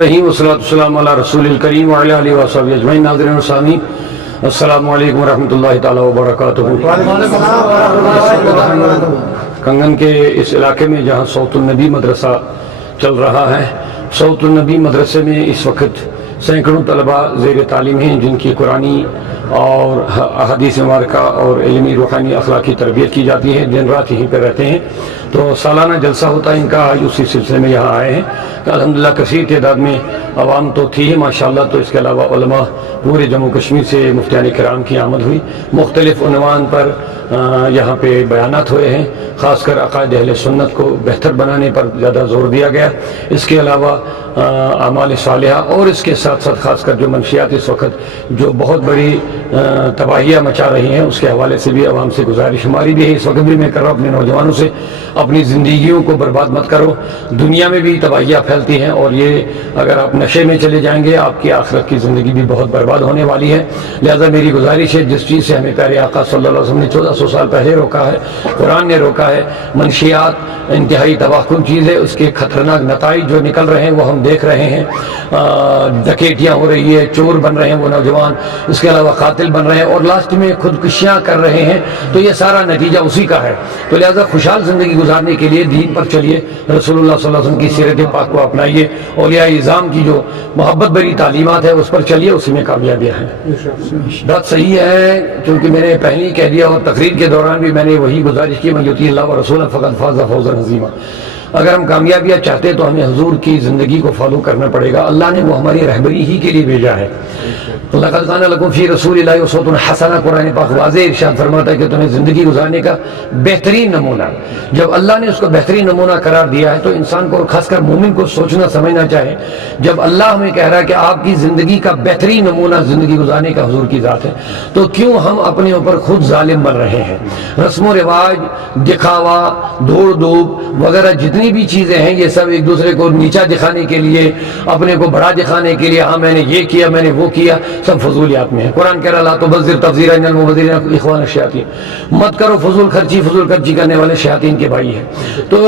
رحیم والصلاۃ والسلام علی رسول الکریم وعلی آلہ وصحبہ اجمعین۔ ناظرین و سامعین، السلام علیکم ورحمۃ اللہ تعالی وبرکاتہ۔ کنگن کے اس علاقے میں جہاں صوت النبی مدرسہ چل رہا ہے، صوت النبی مدرسے میں اس وقت سینکڑوں طلباء زیر تعلیم ہیں جن کی قرآنی اور احادیث مبارکہ اور علمی روحانی اخلاقی تربیت کی جاتی ہے، دن رات یہیں پہ رہتے ہیں۔ تو سالانہ جلسہ ہوتا ہے ان کا، آج اسی سلسلے میں یہاں آئے ہیں کہ الحمدللہ کثیر تعداد میں عوام تو تھی ہی ماشاءاللہ، تو اس کے علاوہ علماء پورے جموں کشمیر سے مفتیان کرام کی آمد ہوئی، مختلف عنوان پر یہاں پہ بیانات ہوئے ہیں، خاص کر عقائد اہل سنت کو بہتر بنانے پر زیادہ زور دیا گیا۔ اس کے علاوہ اعمال صالحہ اور اس کے ساتھ ساتھ خاص کر جو منشیات اس وقت جو بہت بڑی تباہیاں مچا رہی ہیں اس کے حوالے سے بھی عوام سے گزارش ہماری بھی ہے، اس وقت بھی میں کر رہا ہوں اپنے نوجوانوں سے، اپنی زندگیوں کو برباد مت کرو، دنیا میں بھی تباہیاں پھیلتی ہیں اور یہ اگر آپ نشے میں چلے جائیں گے آپ کی آخرت کی زندگی بھی بہت برباد ہونے والی ہے۔ لہذا میری گزارش ہے، جس چیز سے ہمیں پیارے آقا صلی اللہ علیہ وسلم نے 1400 سال پہلے روکا ہے، قرآن نے روکا ہے، منشیات انتہائی تباہ کن چیز ہے، اس کے خطرناک نتائج جو نکل رہے ہیں وہ ہم دیکھ رہے ہیں، ڈکیتیاں ہو رہی ہے، چور بن رہے ہیں وہ نوجوان، اس کے علاوہ قاتل بن رہے ہیں اور لاسٹ میں خودکشیاں کر رہے ہیں، تو یہ سارا نتیجہ اسی کا ہے۔ تو لہذا خوشحال زندگی گزارنے کے لیے دین پر چلیے، رسول اللہ صلی اللہ علیہ وسلم کی سیرت پاک کو اپنائیے، اولیاء اعظام کی جو محبت بری تعلیمات ہے اس پر چلیے، اسی میں کامیابیاں ہیں۔ بات صحیح ہے، چونکہ میں نے پہلے ہی کہہ دیا اور تقریر کے دوران بھی میں نے وہی گزارش کی، من یطیع اللہ ورسولہ فقد فاز فوزا عظیما۔ اگر ہم کامیابیاں چاہتے تو ہمیں حضور کی زندگی کو فالو کرنا پڑے گا، اللہ نے وہ ہماری رہبری ہی کے لیے بھیجا ہے۔ لقد کان لکم فی رسول اللہ اسوۃ حسنہ، قرآن پاک واضح ارشاد فرماتا ہے کہ تمہیں زندگی گزارنے کا بہترین نمونہ، جب اللہ نے اس کو بہترین نمونہ قرار دیا ہے تو انسان کو خاص کر مومن کو سوچنا سمجھنا چاہے، جب اللہ ہمیں کہہ رہا ہے کہ آپ کی زندگی کا بہترین نمونہ زندگی گزارنے کا حضور کی ذات ہے، تو کیوں ہم اپنے اوپر خود ظالم بن رہے ہیں؟ رسم و رواج، دکھاوا، دوڑ دھوپ وغیرہ جتنی بھی چیزیں ہیں یہ سب ایک دوسرے کو نیچا دکھانے کے لیے، اپنے کو بڑا دکھانے کے لیے، ہاں میں نے یہ کیا میں نے وہ کیا، سب فضولیات میں ہے۔ قرآن کہہ رہا لا تبذر تبذیرا ان المبذرین اخوان الشیاطین، مت کرو فضول خرچی کرنے والے شیاطین کے بھائی ہیں۔ تو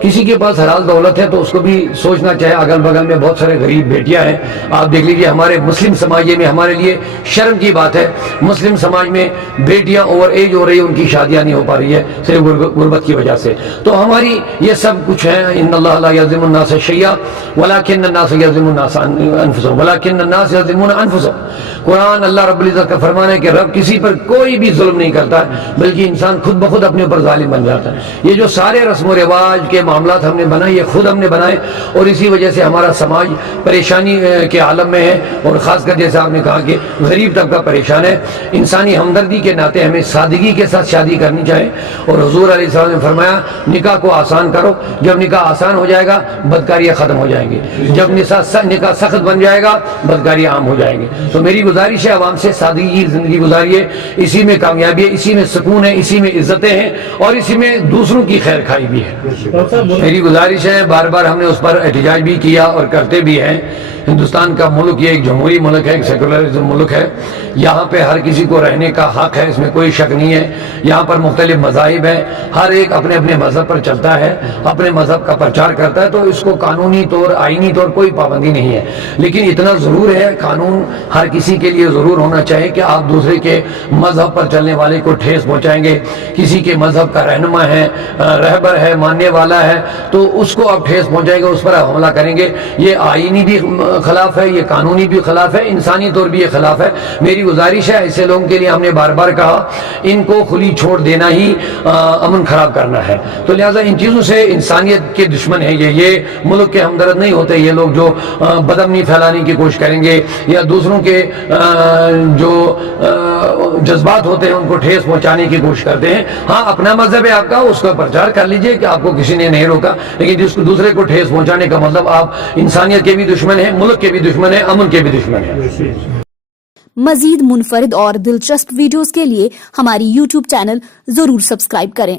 کسی کے پاس حلال دولت ہے تو اس کو بھی سوچنا چاہے، اگل بغل میں بہت سارے غریب بیٹیاں ہیں، آپ دیکھ لیجیے ہمارے مسلم سماج میں ہمارے لیے شرم کی بات ہے، مسلم سماج میں بیٹیاں اوور ایج ہو رہی ہیں، ان کی شادیاں نہیں ہو پا رہی ہے صرف غربت کی وجہ سے۔ تو ہماری یہ سب کچھ ہے، ان اللہ لا یظلم الناس شیئا ولکن الناس یظلمون الناس انفسهم ولکن الناس یظلمون انفسهم۔ قرآن اللہ رب العزت کا فرمان ہے کہ رب کسی پر کوئی بھی ظلم نہیں کرتا ہے، بلکہ انسان خود بخود اپنے اوپر ظالم بن جاتا ہے۔ یہ جو سارے رسم و رواج کے معاملات ہم نے بنائے یہ خود ہم نے بنائے، اور اسی وجہ سے ہمارا سماج پریشانی کے عالم میں ہے، اور خاص کر جیسے آپ نے کہا کہ غریب طبقہ پریشان ہے۔ انسانی ہمدردی کے ناطے ہمیں سادگی کے ساتھ شادی کرنی چاہیے، اور حضور علیہ السلام نے فرمایا نکاح کو آسان کرو، جب نکاح آسان ہو جائے گا بدکاریاں ختم ہو جائیں گی، جب نکاح سخت بن جائے گا بدکاریاں عام ہو جائیں گی۔ تو میری گزارش ہے عوام سے سادگی کی زندگی گزاریے، اسی میں کامیابی ہے، اسی میں سکون ہے، اسی میں عزتیں ہیں، اور اسی میں دوسروں کی خیر خائی بھی ہے۔ میری گزارش ہے، بار بار ہم نے اس پر احتجاج بھی کیا اور کرتے بھی ہیں، ہندوستان کا ملک یہ ایک جمہوری ملک ہے، ایک سیکولرزم ملک ہے، یہاں پہ ہر کسی کو رہنے کا حق ہے، اس میں کوئی شک نہیں ہے۔ یہاں پر مختلف مذاہب ہیں، ہر ایک اپنے اپنے مذہب پر چلتا ہے، اپنے مذہب کا پرچار کرتا ہے، تو اس کو قانونی طور آئینی طور کوئی پابندی نہیں ہے، لیکن اتنا ضرور ہے قانون ہر کسی کے لیے ضرور ہونا چاہیے کہ آپ دوسرے کے مذہب پر چلنے والے کو ٹھیس پہنچائیں گے، کسی کے مذہب کا رہنما ہے، رہبر ہے، ماننے والا ہے، تو اس کو آپ ٹھیس پہنچائیں گے، اس پر حملہ کریں گے، یہ آئینی بھی خلاف ہے، یہ قانونی بھی خلاف ہے، انسانی طور بھی یہ خلاف ہے۔ میری گزارش ہے ایسے لوگوں کے لیے ہم نے بار بار کہا ان کو کھلی چھوڑ دینا ہی امن خراب کرنا ہے۔ تو لہٰذا ان چیزوں سے انسانیت کے دشمن ہیں یہ ملک کے ہمدرد نہیں ہوتے، یہ لوگ جو بدامنی پھیلانے کی کوشش کریں گے یا دوسروں کے جو جذبات ہوتے ہیں ان کو ٹھیس پہنچانے کی کوشش کرتے ہیں۔ ہاں اپنا مذہب ہے آپ کا، اس کا پرچار کر لیجئے کہ آپ کو کسی نے نہیں روکا، لیکن جس کو دوسرے کو ٹھیس پہنچانے کا مطلب آپ انسانیت کے بھی دشمن ہیں، ملک کے بھی دشمن ہیں، امن کے بھی دشمن ہیں۔ مزید منفرد اور دلچسپ ویڈیوز کے لیے ہماری YouTube چینل ضرور سبسکرائب کریں۔